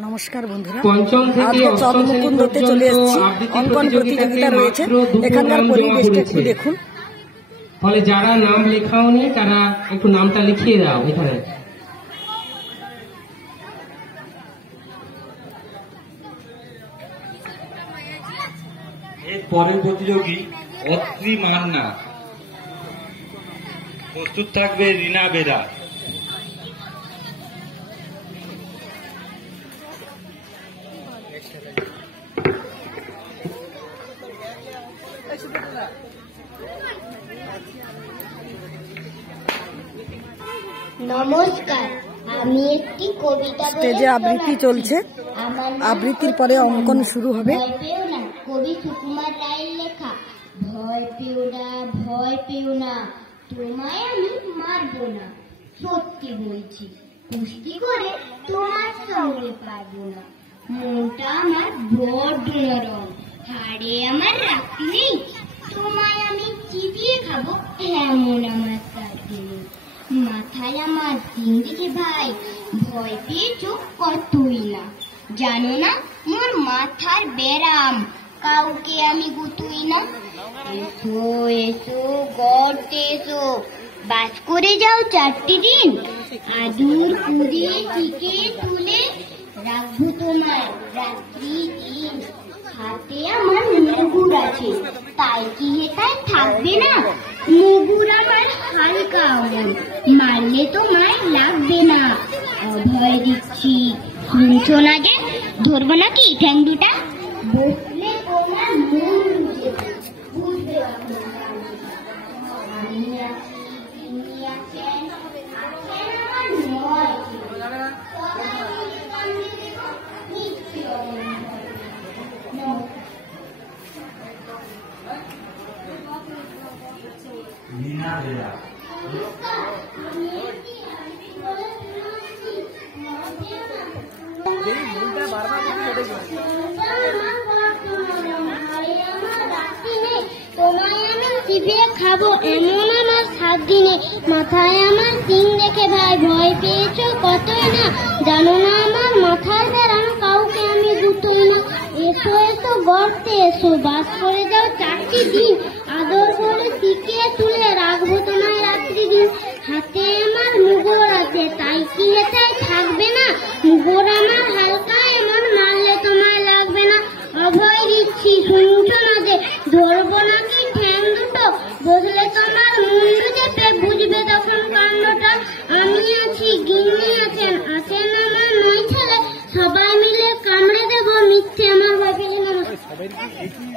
নমস্কার বন্ধুরা, আজকে চন্দ্রমুকুন্দতে চলে এসেছি। অঙ্কন প্রতিযোগিতা রয়েছে, এখানকার পরিবেশটা একটু দেখুন। ফলে যারা নাম লেখাওনি তারা একটু নামটা লিখিয়ে দাও এখানে। এর পরের প্রতিযোগী অত্রি মান্না, প্রস্তুত থাকবে রিনা বেদা। নমস্কার, আমি একটি কবিতা স্টেজে আবৃত্তি চলছে। আবৃত্তির পরে অঙ্কন শুরু হবে। ভয় পেও না, কবি সুকুমার রায়ের লেখা। ভয় পেও না, ভয় পেও না, তোমায় আমি মারবো না। সত্যি বলছি, কুস্তি করে তোমার সঙ্গে পারবো না। মনটা আমার বড্ড নরম, হাড়ে আমার রাখি নেই। তোমায় আমি চিবিয়ে খাবো এমন আমার সাথে নেই। মাথায় আমার দিন দেখে ভাই ভয় পেয়েছ কতই না। জানো না মোর মাথার ব্যারাম, কাউকে আমি গুতুই না। এসো এসো গর্তে এসো, বাস করে যাও 4টি দিন। আদুর কুড়িয়ে টিকে তুলে রাখবো তোমার রাত্রি দিন। হাতে আমার মুগুর আছে, তাই কি হেতায় থাকবে না? মুগুর আমার হালকা ওরম, মারলে তোমায় লাগবে না। অভয় দিচ্ছি, শুনছো না যে? ধরবো নাকি ঠ্যাং দুটা? বসলে তোমার মন বুঝবে। আমি আছি, তুমি আছেন, আছেন আমার নয়। রিনা বেদা। তোমায় আমি চিবিয়ে খাবো এমন আমার 7 দিনে। মাথায় আমার দিন দেখে ভাই ভয় পেয়েছো কতই না। জানো না আমার মাথার ব্যারাম, কাউকে আমি গুতোই না। এসো এসো গর্তে এসো, বাস করে যাও 4টি দিন। আদর করে টিকিয়ে তুলে রাখবো তোমায় রাত্রি দিন। হাতে আমার মুগুর আছে, তাই কি হেতায় থাকবে না? মুগুর আমার হালকা, এমন মারলে তোমায় লাগবে না। অভয় দিচ্ছি, শুনছো না যে? ধরবো নাকি ঠ্যাং দুটো? বসলে তোমার মুন্ডু চেপে বুঝবে তখন কাণ্ডটা। আমি আছি, গিন্নি আছেন, আছেন আমার 9 ছেলে। সবাই মিলে কামড়ে দেবো মিথ্যে আমার ভাবে। নমস্কার।